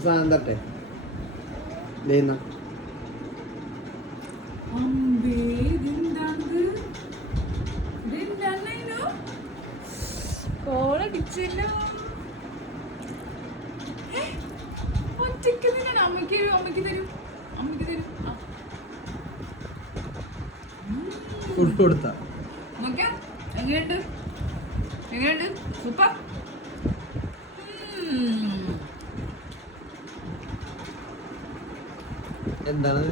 സാധനം തട്ടെ. ദൈന്ന ഒറ്റയ്ക്ക് തന്നെയാണ് അമ്മയ്ക്ക് അമ്മയ്ക്ക് തരും അമ്മയ്ക്ക് തരും. ഫുഡ് കൊടുത്ത. എങ്ങനെയുണ്ട്? എങ്ങനെയുണ്ട്? സൂപ്പർ. എന്താണ്?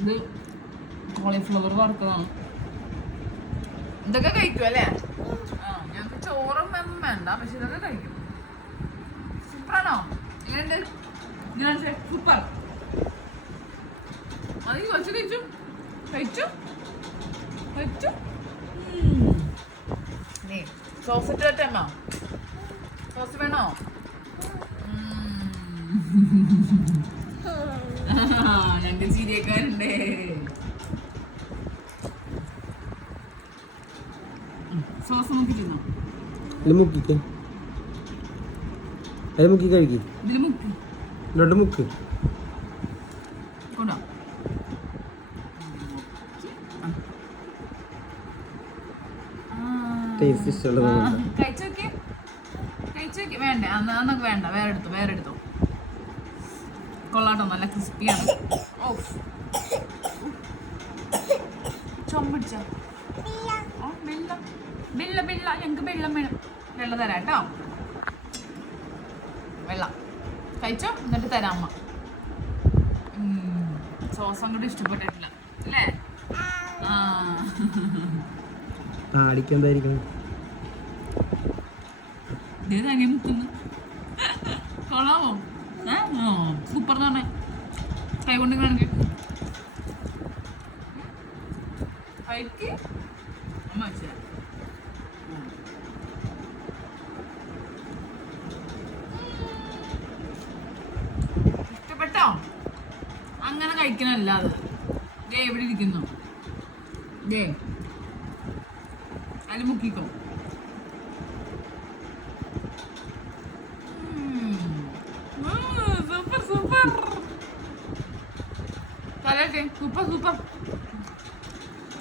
ഇത് കോളിഫ്ലവർ വറുത്തതാണ്. ഇതൊക്കെ കഴിക്കും അല്ലേ? ഞങ്ങൾക്ക് ചോറും ഒന്നും വേണ്ട പക്ഷെ ഇതൊക്കെ കഴിക്കും. സൂപ്പറാണോ? എങ്ങനെയുണ്ട്? ഇങ്ങനെ സൂപ്പർ. അത് കുറച്ച് കഴിച്ചു. കഴിച്ചു. കഴിച്ചു. നീ സോസ് ഇട്ട് സോസ് വേണോ? രണ്ട് ചീരിയക്കാരുണ്ട് സോസ് നോക്കി തിന്നോ ഇത് മുക്കിക്ക്. അത് മുക്കി കഴിക്ക് ഇതിൽ മുക്കി. ഇങ്ങോട്ട് മുക്ക്. കൊണ്ടോ. ടേസ്റ്റ് ഇഷ്ടമുള്ളത് കൊണ്ട്. കഴിച്ചു നോക്കി കഴിച്ചു നോക്കി വേണ്ട. അന്ന് അന്നൊക്കെ വേണ്ട. വേറെ എടുത്തു. വേറെ എടുത്തോ. കൊള്ളാട്ടോ നല്ല ക്രിസ്പിയാണ്. ഓ ചൊമ്പിടിച്ച ഓ വെള്ളം വെള്ളം വെള്ളം ഞങ്ങൾക്ക് വെള്ളം വേണം വെള്ളം തരാം കേട്ടോ വെള്ളം. കഴിച്ചോ? എന്നിട്ട് തരാം അമ്മ. സോസ് അങ്ങോട്ട് ഇഷ്ടപ്പെട്ടിട്ടില്ല. അല്ലേ? ആ. അടിക്കെന്തായിരിക്കണം കൊള്ളാമോ സൂപ്പർ തന്നെ. കൈ കൊണ്ട് കാണുക ഇഷ്ടപ്പെട്ടോ? അങ്ങനെ കഴിക്കണല്ല അത്. ദേ എവിടെ ഇരിക്കുന്നു. ദേ. അതിൽ മുക്കിക്കോ സൂപ്പർ സൂപ്പർ കലട്ടെ സൂപ്പർ സൂപ്പർ.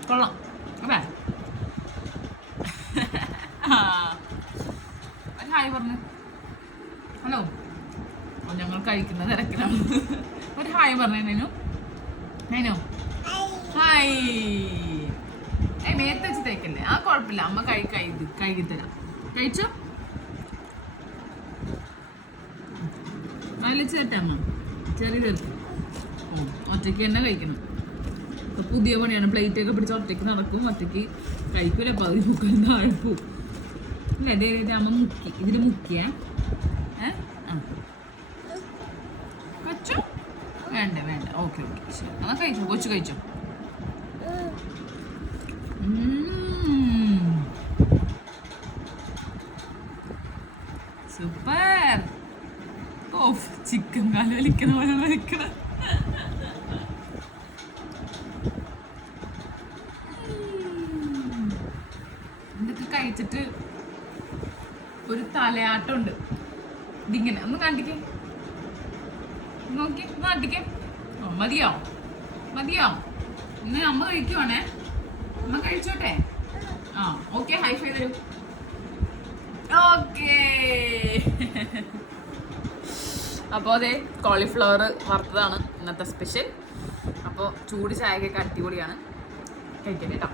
കൊള്ളാം. അല്ലേ? ഒരു ഹായ് പറഞ്ഞു. ഹലോ. ഞങ്ങൾ കഴിക്കുന്ന തിരക്കിലാണ്. ഒരു ഹായ് പറഞ്ഞു നൈനു. നൈനു. ഹായ്. ഏ മേത്ത് വെച്ച് തേക്കല്ലേ? ആ കുഴപ്പമില്ല. അമ്മ കഴി കഴുകി കഴുകി തരാം. കഴിച്ചോ? അതിൽ ചേട്ടമ്മ ചെറിയ ഓ ഒറ്റയ്ക്ക് തന്നെ കഴിക്കണം. പുതിയ പണിയാണ്. പ്ലേറ്റ് ഒക്കെ പിടിച്ച് ഒറ്റയ്ക്ക് നടക്കും. ഒറ്റയ്ക്ക് കഴിക്കൂല. പകുതി മുക്കാലും താഴെ ഇല്ല ഇതേ അമ്മ മുക്കി. ഇതിൽ മുക്കിയ. കഴിച്ചോ വേണ്ട വേണ്ട. Okay okay. ശരി. എന്നാ കഴിച്ചോ. കൊച്ചു കഴിച്ചോ? സൂപ്പർ. ഓഫ് ചിക്കൻ കാൽ വലിക്കണ പോലെ വലിക്കണ. കഴിച്ചിട്ട് ഒരു തലയാട്ടമുണ്ട്. ഇതിങ്ങനെ ഒന്ന് കണ്ടിക്കേ. നോക്കി ഒന്ന് കണ്ടിക്കേ. മതിയോ? മതിയോ? ഇന്ന് അമ്മ കഴിക്കുവാണേ. അമ്മ കഴിച്ചോട്ടെ. ആ ഓക്കെ ഹൈഫൈ തരൂ. ഓക്കേ. അപ്പോൾ അതെ കോളിഫ്ലവർ വറുത്തതാണ് ഇന്നത്തെ സ്പെഷ്യൽ അപ്പോൾ ചൂട് ചായക്കൊക്കെ അടിപൊളിയാണ്. കഴിക്കട്ടെ കേട്ടോ